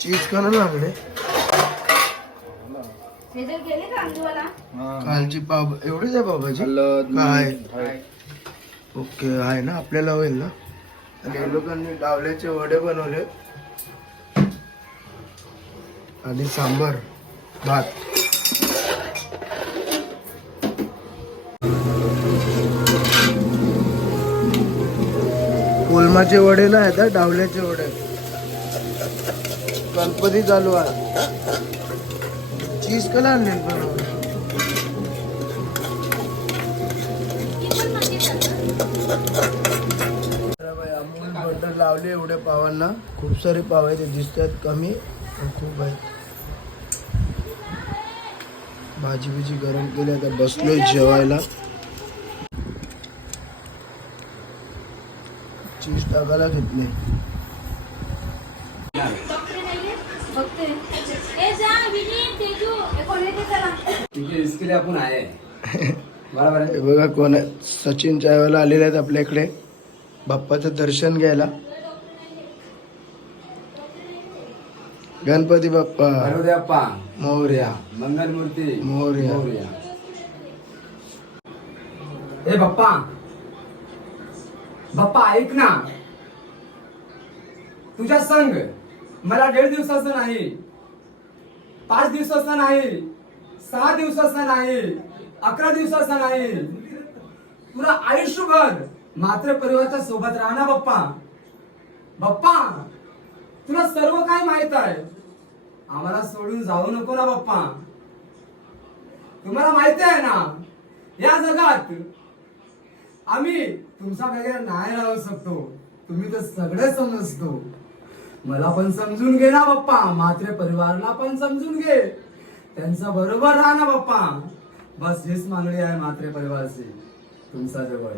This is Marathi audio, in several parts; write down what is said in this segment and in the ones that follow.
चीज का ना लागले हे. कालची पाव एवढीच आहे पावभाजी काय ओके आहे ना? आपल्याला होईल ना? आणि लोकांनी डावल्याचे वडे बनवले. आणि सांबर भात. कोलमाचे वडे नाही आहेत डावल्याचे वडे गणपती चालू आहे. चीज कला आणले बरोबर अमूल बटर लावले एवढ्या पावांना. खूप सारे पाव आहेत ते दिसतात कमी खूप आहेत. भाजी बिजी गरम केली आता बसलोय जेवायला. चीज टाकायला घेतले बघते ए जा विनीत तेजू हे कोण येते चला है अपन आए बराबर है? हे बघा कोण आहे सचिन चायवाला आलेले आहेत आपल्या इकडे. बाप्पाचं दर्शन घ्यायला. गणपती बाप्पा. गणपती अप्पा. मोर्या. मंगल मूर्ती मोरया. ए बाप्पा. बाप्पा ऐक ना. तुझ्या संग मला दीड दिवसाचं नाही. पाच दिवसाचा नाही. सहा दिवसाचा नाही अकरा दिवसाचा नाही. तुला आयुष्यभर मात्र परिवाराच्या सोबत राहणार बाप्पा. बाप्पा तुला सर्व काय माहीत आहे. आम्हाला सोडून जाऊ नको ना बाप्पा. तुम्हाला माहिती आहे ना या जगात आम्ही तुमचा वगैरे नाही राहू शकतो. तुम्ही तर सगळे समजतो. मला पण समजून घे ना बाप्पा. मात्र परिवाराला पण समजून घे. त्यांचा बरोबर राहा ना बाप्पा. बस हीच मागणी आहे मात्र परिवारची. तुमचा जवळ.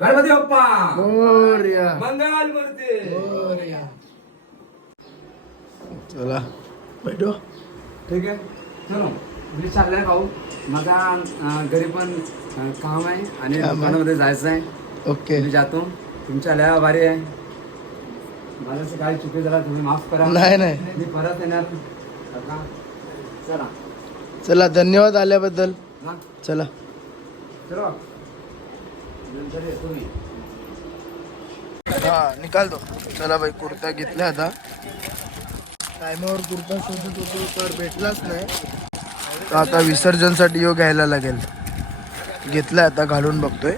गणपती बाप्पा. मंगल मूर्ती. चला बैठो. ठीक आहे. चलो मी चाललाय भाऊ. माझा घरी पण काम आहे आणि. दुकानामध्ये जायचं आहे. ओके. मी जातो. तुमच्या लय आभारी आहे. माझं काय चुकी झाला तुम्ही माफ करा. नाही नाही. मी परत येणार. चला. चला धन्यवाद आल्याबद्दल. हा, चला. चलो. नंतर येतो मी. हा निकाल दो. चला बाई कुर्ता घेतला आता. टायमावर कुर्ता शोधत होतो तर भेटलाच नाही. तर आता विसर्जनसाठी यो घ्यायला लागेल. घेतलाय आता घालून बघतोय.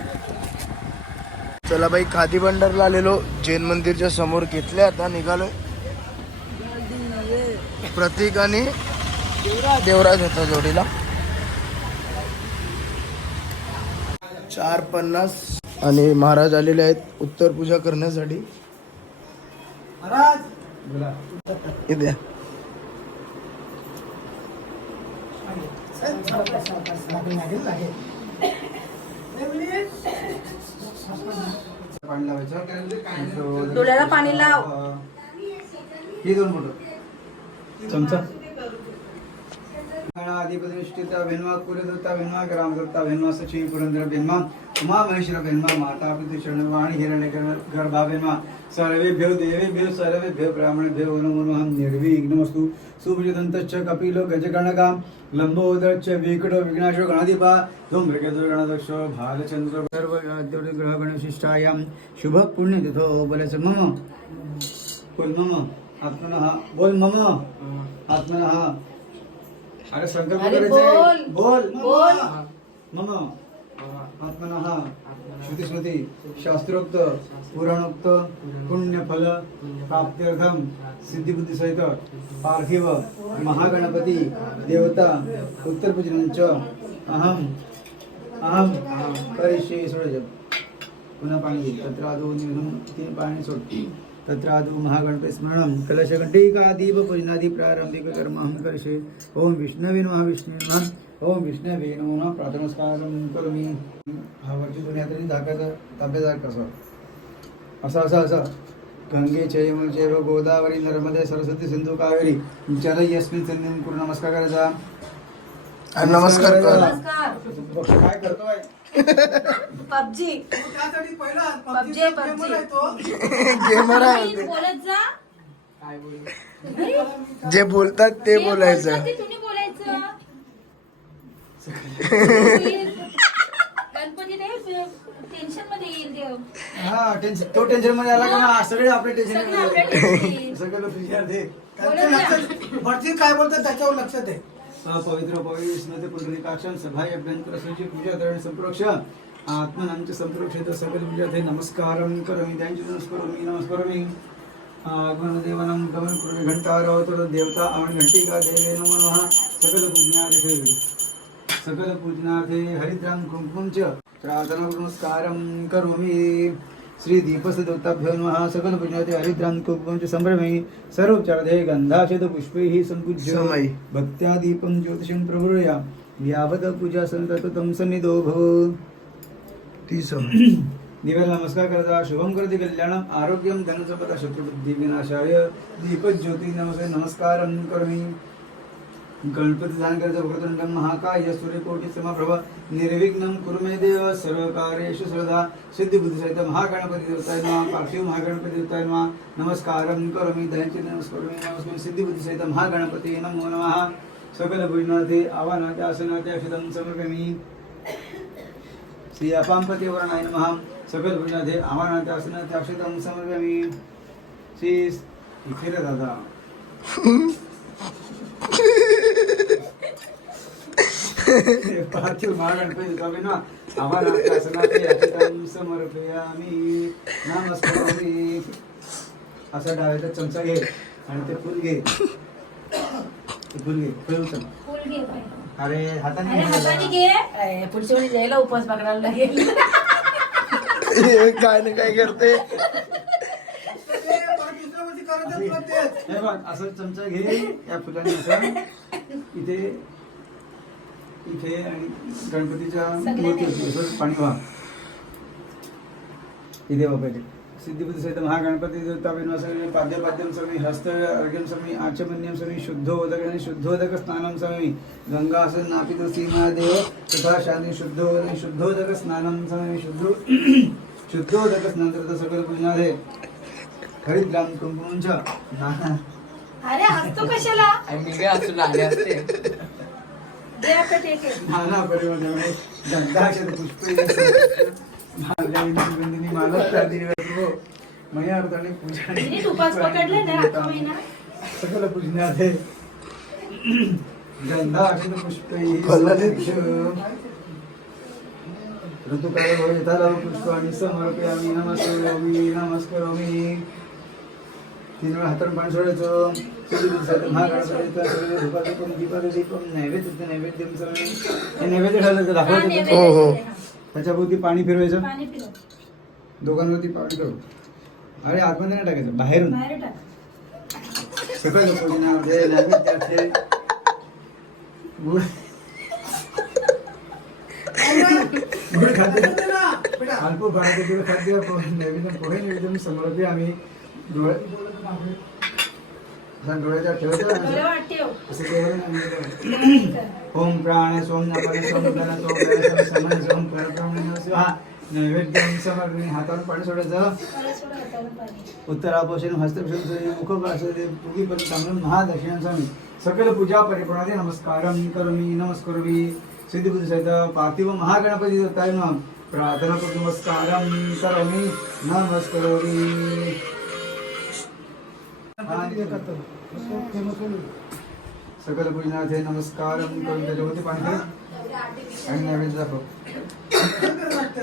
चला बाई खादी भंडारला आलेलो. जैन मंदिरच्या समोर घेतले आता निघालोय. प्रतीक आणि देवराज होता जोडीला. चार पन्नास. आणि महाराज आलेले आहेत उत्तर पूजा करण्यासाठी. महाराज! बोला इथे पाणी लावायचं डोळ्याला पाणी लाव. हे दोन बोट चमचा. ధర్మాధిపతిష్ఠిత వెన్మ కులదత్త వెన్మ గ్రామదత్త వెన్మ సచి పురంధర వెన్మ ఉమా మహేశ్వర వెన్మ మాతాపితు శరణవాణి హిరణ్య గర్భా వెన్మ సర్వేభ్యో దేవేభ్యో సర్వేభ్యో బ్రాహ్మణభ్యో నమో నిర్విఘ్నమస్తు సుభృజదంతశ్చ కపిలో గజగణగా లంబోదర్చ వీకుటో విఘ్నాశో గణాధిపా త్వం మృగదుర్గణదక్షో బాలచంద్ర సర్వగ్రహగణశిష్టాయాం శుభ పుణ్యతిథో బలసమ కుల్మమ ఆత్మనః. బోల్ మమ ఆత్మన. अरे संकल्प अरे करायचंय. बोल. बोल. बोल. मम. आत्मनः. श्रुती स्मृती शास्त्रोक्त पुराणोक्त पुण्यफल प्राप्त्यर्थम सिद्धिबुद्धी सहित पार्थिव महागणपती देवता उत्तरपूजनंच अहम अहम करिष्ये सोडज पुन्हा पाणी तत्र आदौ निघून तीन पाणी सोड. तत्र आदौ महागणपती स्मरणं कलशघंटिका दीप पूजनादी प्रारंभिक कर्म अहं करिष्ये ओम विष्णवे नमः विष्णवे नमः। ओम विष्णवे नमो नमः। प्रातनमस्कारं करोमि। हा वरची दुनिया तरी धाकाचा ताब्यादार कसा असं असं असं। गंगे चैव चैव गोदावरी नर्मदे सरस्वती सिंधू कावेरी। जल यस्मिन संधी करून नमस्कार करायचा कर। नमस्कार। काय करतोय? पबजी. त्यासाठी पहिला पबजी पबजी गेमर आहे बोलत जा. जे बोलतात ते जे बोलायचं. बोलतात ते तुम्ही बोलायचं. गणपती नाही टेन्शनमध्ये येईल देव हा टेन्शन तो टेन्शनमध्ये आला का मग सगळे आपले टेन्शन सगळं आपल्या टेन्शन येईल. सगळे लोक विचारते. वरती काय बोलतात त्याच्यावर लक्षात आहे सपवित्र पवित्र स्मृती सभाय अभ्यंतर सूची पूजा धरण संप्रोक्ष। आत्मनांचे संप्रोक्षित सकल पूजा ते करोमि त्यांचे नमस्करोमि नमस्करोमि। आगमनदेवनं गमन कुर्मे घंटारवतर देवता आवण घंटिका देवे नमो नमः। सकल पूजनार्थे सकल पूजनार्थे हरिद्रां कुंकुम च। प्रार्थना नमस्कारं करोमि। श्री दीपसदेवताभ्यो नमः सकल पूजनार्थे हरिद्राम कुंकुम च संभ्रमे सर्वोपचारधे गंधाशत पुष्पैः संपूज्य समयी. भक्त्या दीपं ज्योतिषं प्रवृया यावत पूजा संततं सन्निधो भव। दिव्याला नमस्कार करता। शुभम करते कल्याणम। आरोग्यम धनसंपदा शत्रुबुद्धी विनाशाय दीपज्योती नमस्ते। नमस्कार करोमि। गणपती दान भक्तंडम महाकाय सूर्यकोटि समप्रभ निर्विघ्नं कुरु मे देव सर्वकार्येषु सर्वदा सिद्धी बुद्धी महागणपती देवताय मा पार्थिव महागणपती देवताय मा नमस्कारं करोमि दयचे नमस्करोमि नमस्कार सिद्धी बुद्धी सहित महागणपती नमो नमः सकल भुजनाथे आवानाथे आसनाथे अक्षतं समर्पयामि श्री अपांपते वरणाय नमः सकल भुजनाथे आवानाथे आसनाथे अक्षतं समर्पयामि श्री इथे दादा पार्थिव महागणपती ना. असा डाव्याचा चमचा घे आणि ते फुल घे. फुल घे. फुल. अरे हाताने पुढच्या वेळी यायला उपवास पकडायला लागेल. काय ना काय करते? हे बघ असं चमचा घे या फुलाने असं. इथे इथे आणि गणपतीच्या मूर्तीवरती असं पाणी व्हा. इथे वापा इथे. सिद्धिबुद्धी सहित महागणपती देवता विन्वासमी पाद्यपाद्यम स्वामी हस्त अर्घ्यम स्वामी आचमन्यम स्वामी शुद्धोदक आणि शुद्धोदक स्नानम स्वामी गंगासन नापित सीमा देव तथा शांती शुद्धोदक शुद्धोदक स्नानम स्वामी शुद्धो शुद्धोदक स्नान सकल पूजनाथे हरिद्राम कुंकुमच्या. नाना अरे हसतो कशाला? मी काय असून आले असते. दे आता टेके नाना परिवर्तन गंगाक्षर पुष्प सुगंधिनी माला प्रादिनी मया अर्थाने पूजा तिने उपास पकडले ना अख्खा महिना? सकल पूजनाथे गंधाक्षर पुष्प ऋतुकाल भविताला पुष्पाणि समर्पयामि नमस्करोमि नमस्करोमि तीन वेळा हाताने पाणी सोडायचं सगळी दीपाधूपम नैवेद्य हे नैवेद्य हा, दाखवायचं नैवेद्य. हो, हो. त्याच्याभोवती पाणी फिरवायचं? पाणी दोघांवरती पाणी करू अरे आतमध्ये नाही टाकायचं बाहेरून. बाहेर टाक. सगळे लोक गुळ खाद्य अल्प गुळ खाद्य नैवेद्य पोहे नैवेद्य समर्पे आम्ही. डोळे ओम प्राण सोम सोम धन सोम धन सोम समन सोम परब्रह्मण्य शिवा नैवेद्यम समर्पणे हातावर पाणी सोडायचं. उत्तरापोषण हस्तक्षेप मुखपासदे पूर्वीपर्यंत चांगलं महादक्षिण स्वामी. सकल पूजा परिपूर्णादे नमस्कारम करोमि नमस्करोमि. सिद्धिबुद्धी सहित पार्थिव महागणपती देवताय नमः. प्रार्थना करून नमस्कारम करोमि. नमस्करोमि. सकल पूजनाथे नमस्कारम करून. आणि नैवेद्य दाखव.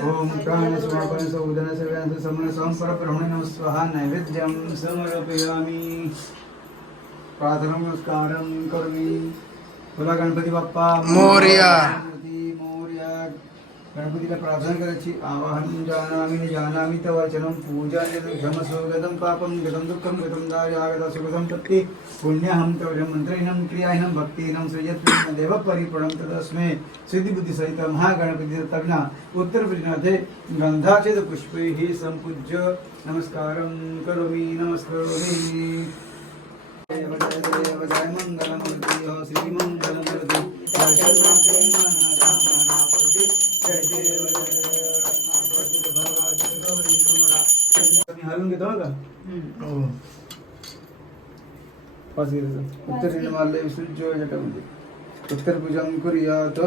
ओम प्राण समापन सौदन सर्वांस समन सम परब्रह्मणे नमः स्वाहा नैवेद्यं समर्पयामि. प्रार्थना नमस्कारं करोमि. बोला गणपती बाप्पा. मोरया. गणपतीला प्रार्थना करायची. आवाहन जानामि जानामि तव वचनं पूजा क्षमस्व गतं पापं गतं दुःखं गतं दायागता सुगतं तत्ते पुण्यहं तव मंत्रेणं क्रियाहीनं भक्तीनं सृजत्वेन देव परिपूर्णं तदस्मै सिद्धिबुद्धिसहित महागणपती तज्ञा उत्तरप्रदिनाथे गंधाचेत पुष्पैः सम्पूज्य नमस्कारं करोमि नमस्करोमि। देव जय जय मङ्गलमूर्ति हो, श्रीमङ्गलमूर्ति। जय हलवून घेतो बघा हो. पाच घ्यायचं उत्तर मारले जटामध्ये उत्तर पूजा करूयात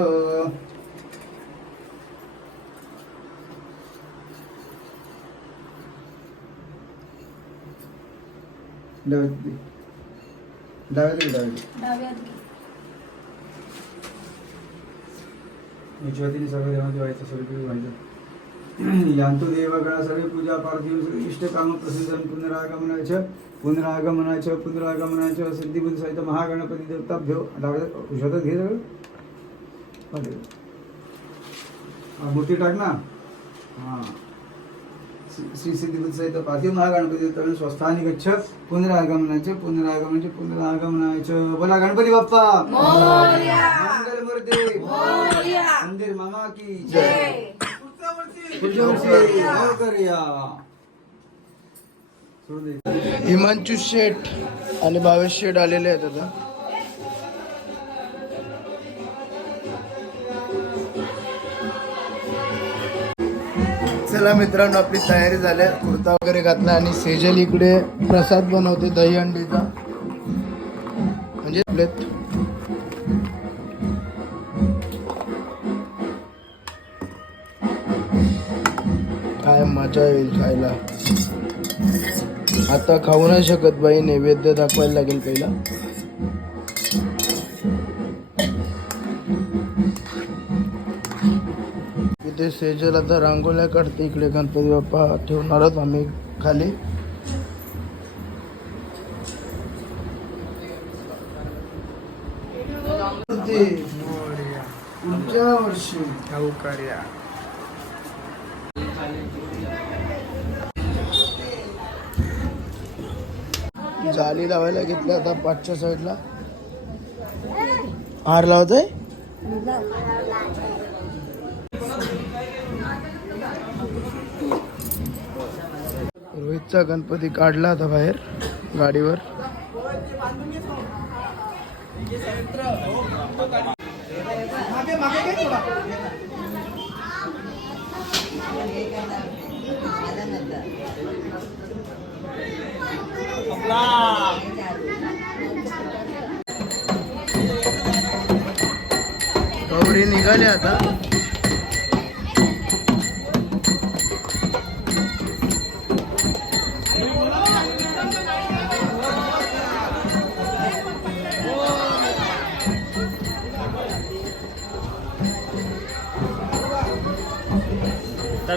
डाव्यात डाव्यात डाव्यात दे. डाव्यात घे. याच्या वतीने सर्व देवांचे व्हायचं सर्व व्हायचं यांतो देवगणा सर्व पूजा पार्थिव इष्ट काम प्रसिद्ध पुनरागमनाच्या पुनरागमनाच्या पुनरागमनाच्या सिद्धिबुद्ध सहित महागणपती देवता भेव शोधत घे सगळं मूर्ती टाक ना हां श्री- श्री सिद्धिबुद्ध सहित पार्थिव महागणपती देवता स्वस्थानी गच्छ पुनरागमनाचे पुनरागमनाचे पुनरागमनाचे. बोला गणपती बाप्पा! मंगलमूर्ती मंदिर मामा की जय. हिमांशू शेठ आणि भावेश शेठ आलेले आहेत आता. चला मित्रांनो आपली तयारी झाली कुर्ता वगैरे घातला आणि सेजल इकडे प्रसाद बनवते दही अंडीचा. म्हणजे आपल्यात काय मजा येईल खायला. आता खाऊ नाही शकत बाई नैवेद्य दाखवायला लागेल पहिला. इथे सेजल आता रांगोळ्या काढते इकडे गणपती बाप्पा ठेवणार आहोत आम्ही खाली. पुढच्या वर्षी. जाली लावायला घेतली आता पाचच्या साईडला. हार लावत आहे रोहितचा गणपती काढला आता बाहेर गाडीवर. गौरी निघाली आता.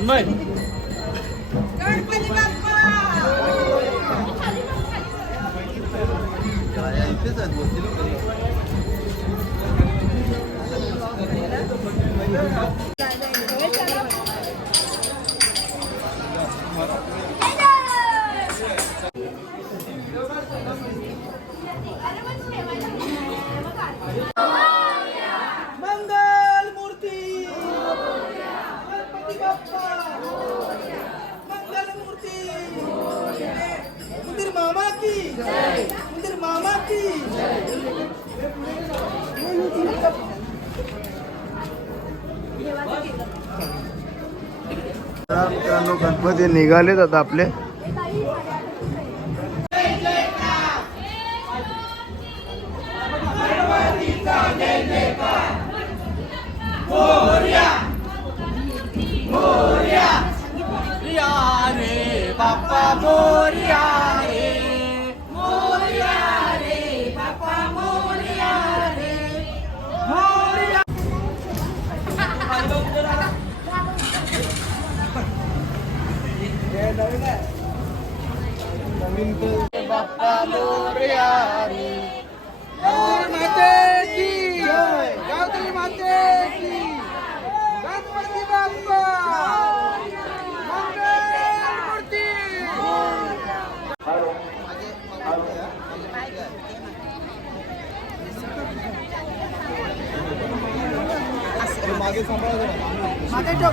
मंगल मग ते निघालेत आता आपले. बाप्पा माते की माते की गणपती बाप्पा. मूर्ती मागे सांभाळा मागे ठेव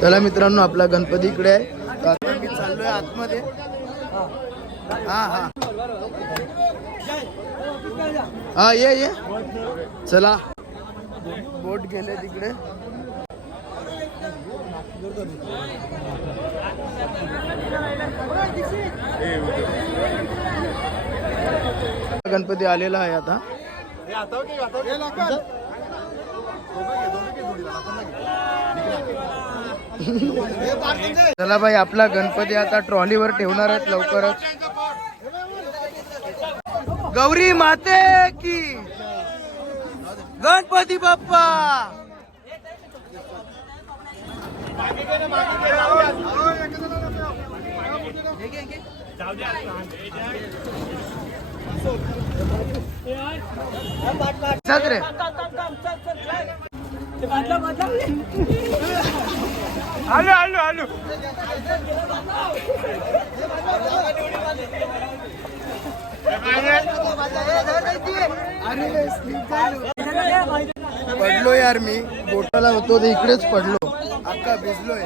चला मित्रांनो आपला गणपती इकडे आहे. मी चाललोय आतमध्ये. हा हा. हा ये ये. चला. बोट गेले तिकडे. गणपती आलेला आहे आता. चला भाई आपला गणपती आता ट्रॉलीवर ठेवणार आहेत लवकरच. गौरी माते की गणपती बाप्पा. रे. आलो आलो आलो. पडलो यार मी. बोटाला होतो ते इकडेच पडलो. अक्का भिजलोय.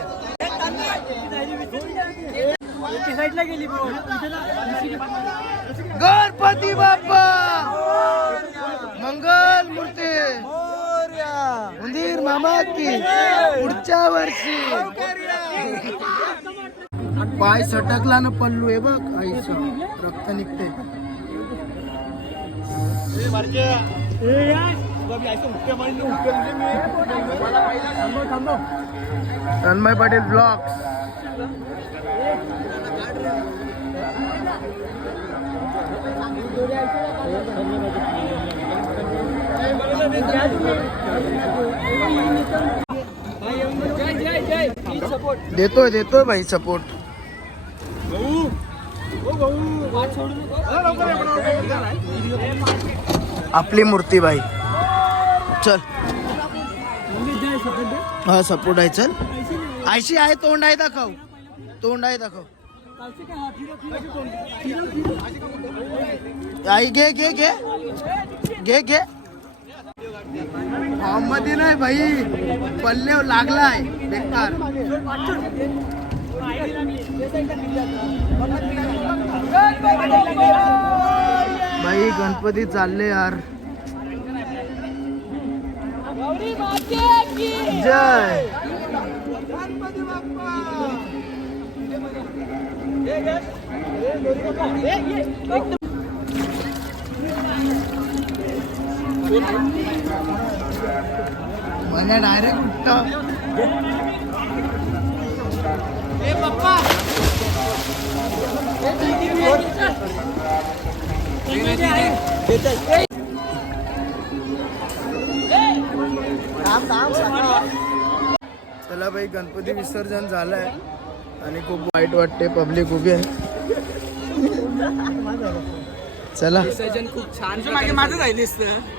गणपती बाप्पा! मंगल मूर्ती! उंदीर मामा की पुढच्या वर्षी. पाय सटकला ना पल्लू हे बघ आईचं. रक्त निघते तन्मय पाटील ब्लॉग्स देतोय देतोय भाई सपोर्ट आपली मूर्ती भाई. चल. हा सपोर्ट आहे चल. आयशी आहे तोंड आहे दाखव. तोंड आहे दाखव. आई घे घे घे. घे घे. फॉर्ममध्ये नाही भाई पल्लेव लागलाय बेकार. भाई गणपती चालले यार. जय. म्हणजे डायरेक्ट कुठं चला भाई गणपती विसर्जन झालंय. आणि खूप वाईट वाटते पब्लिक उभी आहे. चला. विसर्जन खूप छान. माझं जाईल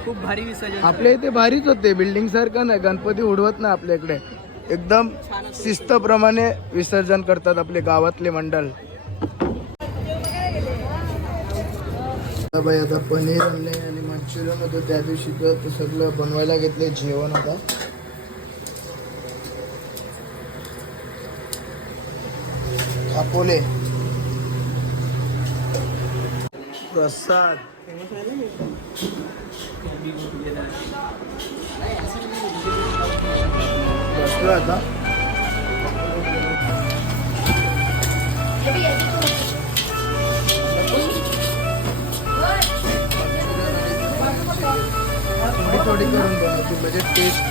खूप भारी विसर्जन. आपल्या इथे भारीच होते. बिल्डिंग सारखं नाही. गणपती उडवत नाही आपल्या इकडे. एकदम शिस्तप्रमाणे विसर्जन करतात आपले गावातले मंडळ. बाई आता पनीर आणले आणि मंचुरियन होतं. त्या दिवशी ते सगळं बनवायला घेतले जेवण आता. अपोले प्रसाद. बसलो आता. थोडी थोडी करून बनवते म्हणजे टेस्ट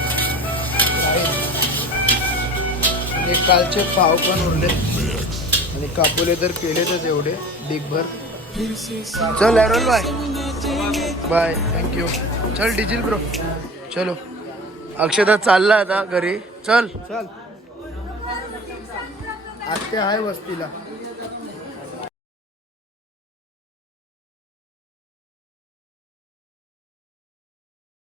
राहील आणि कालचे पाव पण उरले आणि कापुले तर केलेतच एवढे डिगभर चल अरोल बाय बाय थँक्यू चल डिजिल ब्रो. चलो. अक्षता चालला आता घरी. चल. चल. आत्या आहे वस्तीला.